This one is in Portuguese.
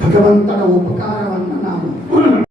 Porque ela não está. Cara,